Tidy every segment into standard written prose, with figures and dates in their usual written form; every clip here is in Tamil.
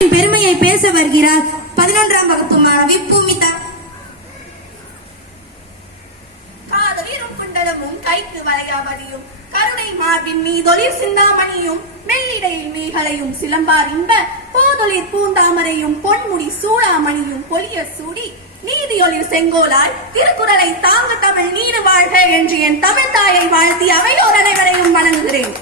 பெருமையை பேச வருகிறார் 11ஆம் வகுப்பு மாணவி பூமிதா. காதலீரும் குண்டலமும் கைக்கு வளையாமதியும் கருணை மார்பின் மீதொளிர் சிந்தாமணியும் மெல்லிடையில் மீகளையும் சிலம்பார் இன்ப போதொளிர் பூந்தாமரையும் பொன்முடி சூடாமணியும் பொலிய சூடி நீதியொளிர் செங்கோலாய் திருக்குறளை தாங்க தமிழ் நீடு வாழ்க என்று என் தமிழ் தாயை வாழ்த்தி அவையோர் அனைவரையும் வணங்குகிறேன்.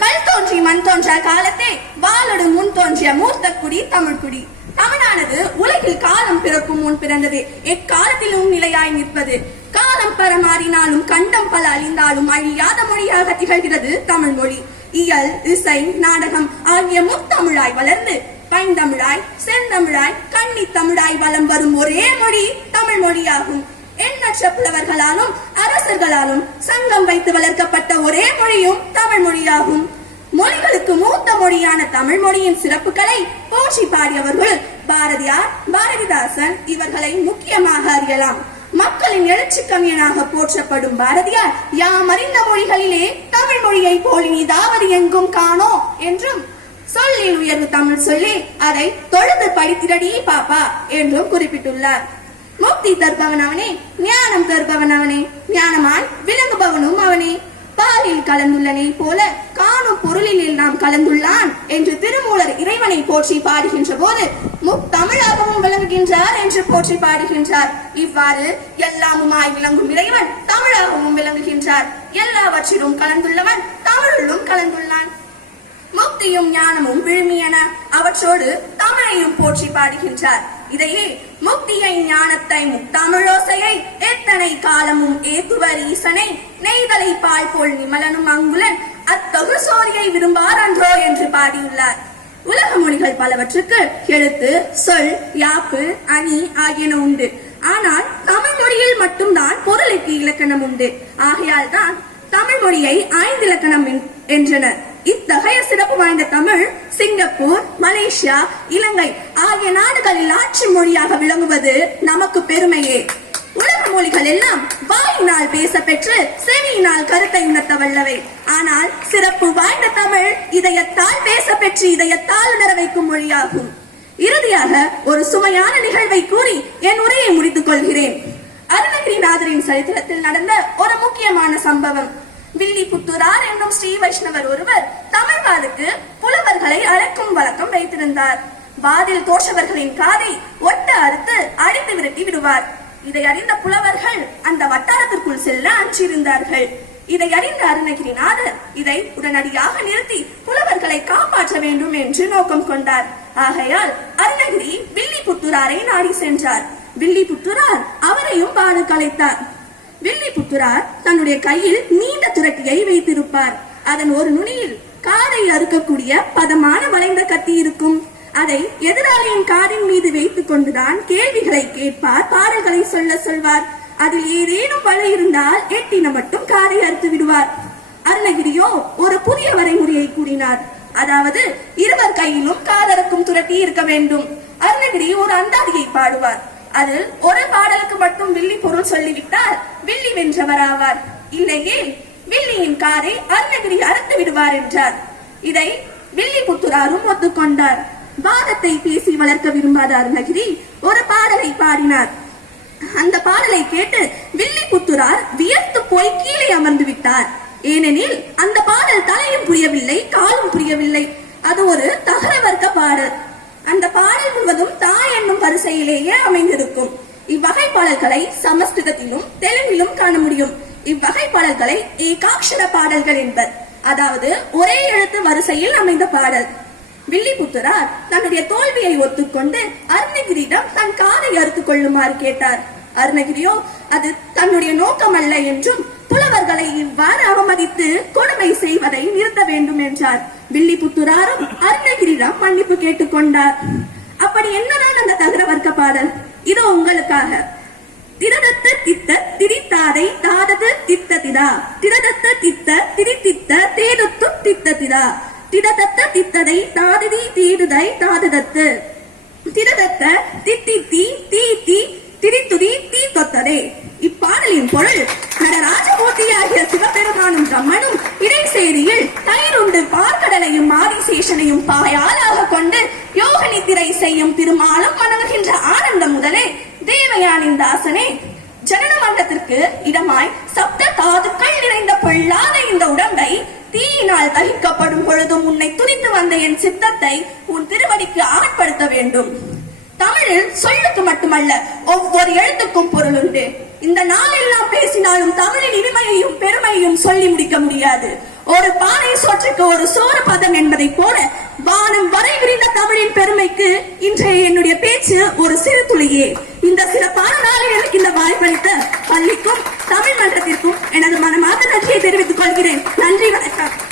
கல் தோன்றி மண் தோன்ற காலத்தே வாளோடு முன் தோன்றிய மூர்த்த குடி தமிழ் குடி. தமிழானது உலகில் காலம் பிறக்கும் முன் பிறந்தது, எக்காலத்திலும் நிலையாய் நிற்பது. காலம் பரமாறினாலும் கண்டம் பல அழிந்தாலும் அழியாத மொழியாக திகழ்கிறது தமிழ் மொழி. இயல், இசை, நாடகம் ஆகிய முத்தமிழாய் வளர்ந்து பைந்தமிழாய் செந்தமிழாய் கன்னி தமிழாய் வலம் வரும் ஒரே மொழி தமிழ் மொழியாகும். எண்ணற்ற புலவர்களாலும் அரசர்களாலும் சங்கம் வைத்து வளர்க்கப்பட்ட ஒரே மொழியும் தமிழ் மொழியாகும். மொழிகளுக்கு மூத்த மொழியான தமிழ் மொழியின் சிறப்புகளை போற்றி பாடியவர்கள் பாரதியார், பாரதிதாசன் இவர்களை முக்கியமாக அறியலாம். மக்களின் எழுச்சி கவிஞனாக போற்றப்படும் பாரதியார் யாம் அறிந்த மொழிகளிலே தமிழ் மொழியை போல் இதாவது எங்கும் காணோ என்றும், சொல்லில் உயர்வு தமிழ் சொல்லி அதை தொழுது படித்திரடி பாப்பா என்றும் குறிப்பிட்டுள்ளார். முக்தி தருபவன் அவனே, ஞானம் தருபவன் அவனே, ஞானமாய் விளங்குபவனும் அவனே. பாலில் கலந்துள்ளனை போல காணும் பொருளில் நாம் கலந்துள்ளான் என்று திருமூலர் இறைவனை போற்றி பாடுகின்ற போது முத்தமிழாகவும் விளங்குகின்றார் என்று போற்றி பாடுகின்றார். இவ்வாறு எல்லாமுமாய் விளங்கும் இறைவன் தமிழாகவும் விளங்குகின்றார். எல்லாவற்றிலும் கலந்துள்ளவன் தமிழிலும் கலந்துள்ளான். முக்தியும் ஞானமும் விழுமியன, அவற்றோடு தமிழையும் போற்றி பாடுகின்றார். இதையே முக்தியை ஞானத்தை முத்தமிழோசையை எத்தனை காலமும் ஏத்துவர் ஈசனை நெய்தலை பால் போல் நிமலனும் அங்குலன் அத்தகு சோரியை விரும்பார் அன்றோ என்று பாடியுள்ளார். உலக மொழிகள் பலவற்றுக்கு எழுத்து, சொல், யாப்பு, அணி ஆகியன உண்டு. ஆனால் தமிழ் மொழியில் மட்டும்தான் பொருளுக்கு இலக்கணம் உண்டு. ஆகையால் தான் தமிழ் மொழியை 5 இலக்கணம் என்றனர். இத்தகைய சிறப்பு வாய்ந்த தமிழ் சிங்கப்பூர், மலேசியா, இலங்கை ஆகிய நாடுகளில் ஆட்சி மொழியாக விளங்குவது நமக்கு பெருமையே. உலக மொழிகள் எல்லாம் வாயினால் பேச பெற்று செவியினால் கருத்தை உணர்த்த வல்லவை. ஆனால் சிறப்பு வாய்ந்த தமிழ் இதயத்தால் பேச பெற்று இதயத்தால் உணர வைக்கும் மொழியாகும். இறுதியாக ஒரு சுவையான நிகழ்வை கூறி என் உரையை முடித்துக் கொள்கிறேன். அருணகிரிநாதரின் சரித்திரத்தில் நடந்த ஒரு முக்கியமான சம்பவம். வில்லிபுத்தூரார் என்னும் ஸ்ரீ வைஷ்ணவர் ஒருவர் தமிழ்வாதுக்கு புலவர்களை அழைக்கும் வழக்கம் வைத்திருந்தார். வாதில் தோற்றவர்களின் காதை ஒட்ட அறுத்து அடித்து விரட்டி விடுவார். இதை அறிந்த புலவர்கள் அந்த வட்டாரத்திற்குள் செல்ல அஞ்சிருந்தார்கள். இதை அறிந்த அருணகிரிநாதர் இதை உடனடியாக நிறுத்தி புலவர்களை காப்பாற்ற வேண்டும் என்று நோக்கம் கொண்டார். ஆகையால் அருணகிரி வில்லிபுத்தூராரை நாடி சென்றார். வில்லிபுத்தூரார் அவரையும் பாட கலைத்தார். வில்லிபுத்தூரார் தன்னுடைய கையில் நீண்ட துரட்டியை வைத்திருப்பார். அதன் ஒரு நுனியில் காதை அறுக்கக்கூடிய பதமான வளைந்த கத்தி இருக்கும். அதை எதிராளியின் காதின் மீது வைத்துக் கொண்டுதான் கேள்விகளை கேட்பார், பாடல்களை சொல்வார். அதில் ஏதேனும் வலை இருந்தால் எட்டின மட்டும் காதை அறுத்து விடுவார். அருணகிரியோ ஒரு புதிய வரைமுறையை கூறினார். அதாவது இருவர் கையிலும் காதறுக்கும் துரட்டி இருக்க வேண்டும். அருணகிரி ஒரு அந்தாதியை பாடுவார். அதில் ஒரு பாடலுக்கு மட்டும் வில்லி பொருள் சொல்லிவிட்டால் வில்லி வென்றவராவார். இல்லையே வில்லியின் காதை அருணகிரி அறுத்து விடுவார் என்றார். இதை வில்லிபுத்தூராரும் ஒத்துக்கொண்டார். வாதத்தை பேசி வளர்க்க விரும்பாத அருணகிரி ஒரு பாடலை பாடினார். அந்த பாடலை கேட்டு வில்லிபுத்தூரார் வியர்த்து போய் கீழே அமர்ந்து விட்டார். ஏனெனில் அந்த பாடல் தலையும் புரியவில்லை, காலும் புரியவில்லை. அது ஒரு தகர வர்க்க பாடல். அந்த பாடல் முழுவதும் தாய் என்னும் வரிசையிலேயே அமைந்திருக்கும். இவ்வகை பாடல்களை சமஸ்கிருதத்திலும் தெலுங்கிலும் காண முடியும். இவ்வகை பாடல்களை ஏகாட்சர பாடல்கள் என்பர். அதாவது ஒரே எழுத்து வரிசையில் அமைந்த பாடல். வில்லிபுத்தூரார் தன்னுடைய தோல்வியை ஒத்துக்கொண்டு அருணகிரியிடம் தன் காதை அறுத்துக் கொள்ளுமாறு கேட்டார். அருணகிரியோ அது தன்னுடைய நோக்கம் அல்ல என்றும் புலவர்களை இவ்வாறு அவமதித்து கொடுமை செய்வதை நிறுத்த வேண்டும் என்றார். வில்லிபுத்தூராரும் அருணகிரியிடம் மன்னிப்பு கேட்டுக்கொண்டார். அப்படி என்னதான் அந்த தகர வர்க்க பாடல்? இதோ உங்களுக்காக. திரதத்த தித்த திரித்தாதை தாதது தித்த திதா திரதத்த தித்த திரித்தித்த தேதுத்து தித்த திதா திடதத்த தித்ததை தாதிதி தீடுதை தாதுதத்து திரதத்த தித்தித்தி தீத்தி திரித்துதி தீ தொத்ததே. இப்பாடலின் பொருள் நடராஜமூர்த்தியாகிய சிவபெருமானும் பிரம்மனும் இடைசேரியில் தயிருண்டு பார்க்கடலையும் ஆதிசேஷனையும் பாயாலாக கொண்டு யோகனி முத்திரை செய்யும் திருமாலும் மணவுகின்ற ஆனந்தம் முதலே தேவயானின் தாசனே, ஜனன மண்டத்திற்கு இடமாய் சப்த தாதுக்கள் நிறைந்த பொல்லாத இந்த உடம்பை தீயினால் தகிக்கப்படும் பொழுதும் உன்னை துதித்து வந்த என் சித்தத்தை உன் திருவடிக்கு ஆட்படுத்த வேண்டும். தமிழில் சொல்லுக்கு மட்டுமல்ல, ஒவ்வொரு எழுத்துக்கும் பொருள் உண்டு. இந்த நாளெல்லாம் பேசினாலும் தமிழின் இனிமையையும் பெருமையையும் சொல்லி முடிக்க முடியாது. ஒரு பானை சோற்றுக்கு ஒரு சோறு பதம் என்பதை போல வானம் வரை விரிந்த தமிழின் பெருமைக்கு இன்றைய என்னுடைய பேச்சு ஒரு சிறு துளியே. இந்த சிறப்பான நாளில் எனக்கு இந்த வாய்ப்பளித்த பள்ளிக்கும் தமிழ் மன்றத்திற்கும் எனது மனமார்ந்த நன்றியை தெரிவித்துக் கொள்கிறேன். நன்றி, வணக்கம்.